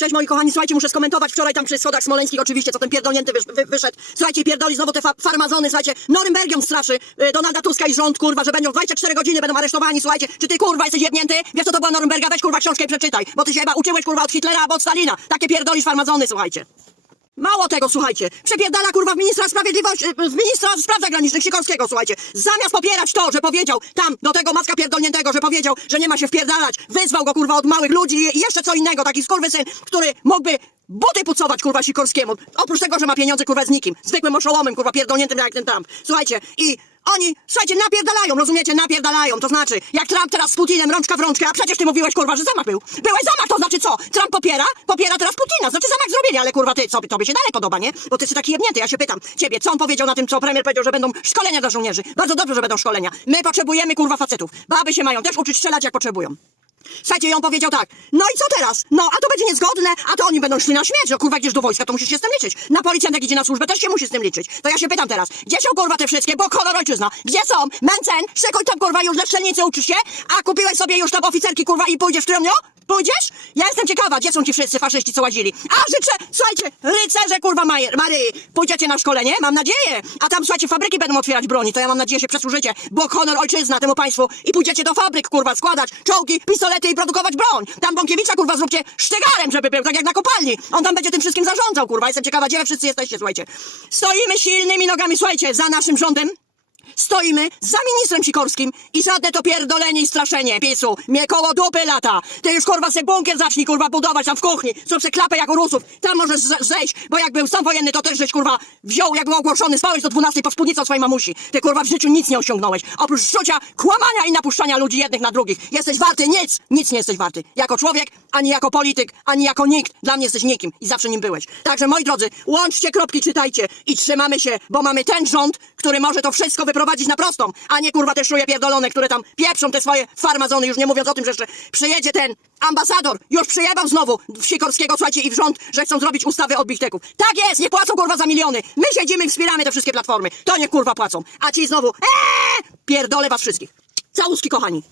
Cześć moi kochani, słuchajcie, muszę skomentować wczoraj tam przy schodach smoleńskich oczywiście, co ten pierdolnięty wysz, wy, wyszedł. Słuchajcie, pierdoli znowu te fa farmazony, słuchajcie, Norymbergią straszy y, Donalda Tuska i rząd, kurwa, że będą 24 godziny, będą aresztowani, słuchajcie. Czy ty, kurwa, jesteś jebnięty? Wiesz, co to była Norymberga? Weź, kurwa, książkę i przeczytaj, bo ty się chyba uczyłeś, kurwa, od Hitlera albo od Stalina. Takie pierdolisz farmazony, słuchajcie. Mało tego, słuchajcie, przepierdala kurwa w ministra sprawiedliwości, w ministra spraw zagranicznych Sikorskiego, słuchajcie. Zamiast popierać to, że powiedział tam do tego maska pierdolniętego, że powiedział, że nie ma się wpierdalać, wyzwał go kurwa od małych ludzi i jeszcze co innego, taki skurwysyn, który mógłby buty pucować kurwa Sikorskiemu. Oprócz tego, że ma pieniądze kurwa z nikim, zwykłym oszołomem kurwa pierdolniętym jak ten Trump. Słuchajcie, i oni, słuchajcie, napierdalają, rozumiecie, napierdalają, to znaczy, jak Trump teraz z Putinem rączka w rączkę, a przecież ty mówiłeś, kurwa, że zamach był. Byłeś zamach, to znaczy co? Trump popiera, popiera teraz Putina, znaczy zamach zrobili, ale kurwa, ty, co, tobie się dalej podoba, nie? Bo ty jesteś taki jebnięty, ja się pytam, ciebie, co on powiedział na tym, co premier powiedział, że będą szkolenia dla żołnierzy. Bardzo dobrze, że będą szkolenia. My potrzebujemy, kurwa, facetów. Baby się mają też uczyć strzelać, jak potrzebują. Słuchajcie, i on powiedział tak, no i co teraz? No, a to będzie niezgodne, a to oni będą szli na śmierć, no kurwa, idziesz do wojska, to musisz się z tym liczyć. Na policjant jak idzie na służbę, też się musi z tym liczyć. To ja się pytam teraz, gdzie są kurwa te wszystkie, bo kolor ojczyzna, gdzie są? Mencen, szykuj tam kurwa już ze strzelnicy uczysz się, a kupiłeś sobie już tam oficerki kurwa i pójdziesz w trumnio? Pójdziesz? Ja jestem ciekawa, gdzie są ci wszyscy faszyści, co łazili? A życzę, słuchajcie, rycerze kurwa Majer, Maryi, pójdziecie na szkolenie? Mam nadzieję. A tam, słuchajcie, fabryki będą otwierać broni, to ja mam nadzieję, się przesłużycie, bo honor ojczyzna temu państwu i pójdziecie do fabryk, kurwa, składać czołgi, pistolety i produkować broń. Tam Bąkiewicza, kurwa, zróbcie sztygarem, żeby był, tak jak na kopalni. On tam będzie tym wszystkim zarządzał, kurwa. Jestem ciekawa, gdzie wszyscy jesteście, słuchajcie. Stoimy silnymi nogami, słuchajcie, za naszym rządem. Stoimy za ministrem Sikorskim i żadne to pierdolenie i straszenie PiSu. Mnie koło dupy lata. Ty już kurwa se bunkier zacznij kurwa budować tam w kuchni. Zrób se klapę jak u Rusów. Tam możesz ze- zejść, bo jak był stan wojenny, to też żeś kurwa wziął, jak był ogłoszony, spałeś do 12 pod spódnicą swojej mamusi. Ty kurwa w życiu nic nie osiągnąłeś. Oprócz rzucia, kłamania i napuszczania ludzi jednych na drugich. Jesteś warty nic. Nic nie jesteś warty. Jako człowiek, ani jako polityk, ani jako nikt. Dla mnie jesteś nikim i zawsze nim byłeś. Także moi drodzy, łączcie kropki, czytajcie i trzymamy się, bo mamy ten rząd, który może to wszystko wyprowadzić na prostą, a nie kurwa te szuje pierdolone, które tam pieprzą te swoje farmazony, już nie mówiąc o tym, że jeszcze przyjedzie ten ambasador, już przyjebał znowu w Sikorskiego, słuchajcie, i w rząd, że chcą zrobić ustawy od bichteków. Tak jest, nie płacą kurwa za miliony. My siedzimy i wspieramy te wszystkie platformy. To nie kurwa płacą. A ci znowu, eee, pierdolę was wszystkich. Całuski kochani.